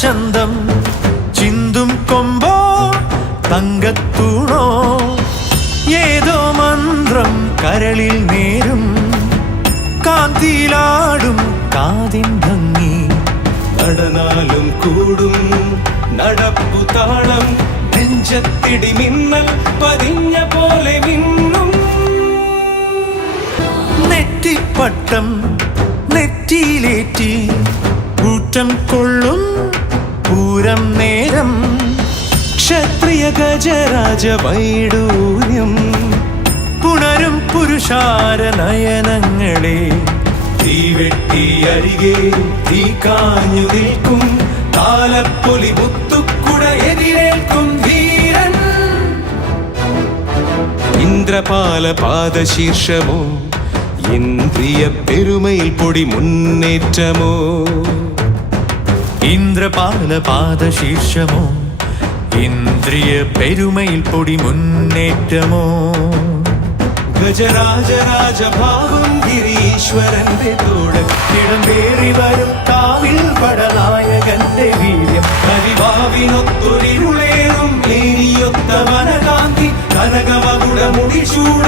ചന്തം ചിന്തും കൊമ്പോ തങ്കത്തൂണോ ഏതോ മന്ത്രം കരളിൽ നേരും കാന്തിയിലാടും കാതിൻ ഭംഗി നടനാലും കൂടും നടപ്പു താളം നെഞ്ചത്തിടി മിന്നൽ പതിഞ്ഞ പോലെ മിന്നും നെറ്റിപ്പട്ടം നെറ്റിയിലേറ്റി കൂറ്റം കൊള്ളും പൂരം നേരം ക്ഷത്രിയ ഗജരാജ വൈഡൂര്യം പുണരും പുരുഷാര നയനങ്ങളെ തീവെട്ടി അരികെ തീ കാഞ്ഞു നിൽക്കും താലപ്പൊലി മുത്തുക്കുട എതിരേൽക്കും ധീരൻ ഇന്ദ്രപാല പാദശീർഷമോ ഇന്ദ്രിയ പെരുമയിൽ പൊടി മുന്നേറ്റമോ ഇന്ദ്രപാല പാദശീർഷമോ ഇന്ദ്രിയ പെരുമയിൽ പൊടി മുന്നേറ്റമോ ഗജരാജരാജഭാവം ഗിരീശ്വരന്റെ തോടം ഇടംപേറി വരും കാവിൽ പടനായകന്റെ വീര്യം കരിവാവിനൊത്തൊരിരുളേറും ഏരിയൊത്ത വനകാന്തി കനകമകുട മുടിചൂട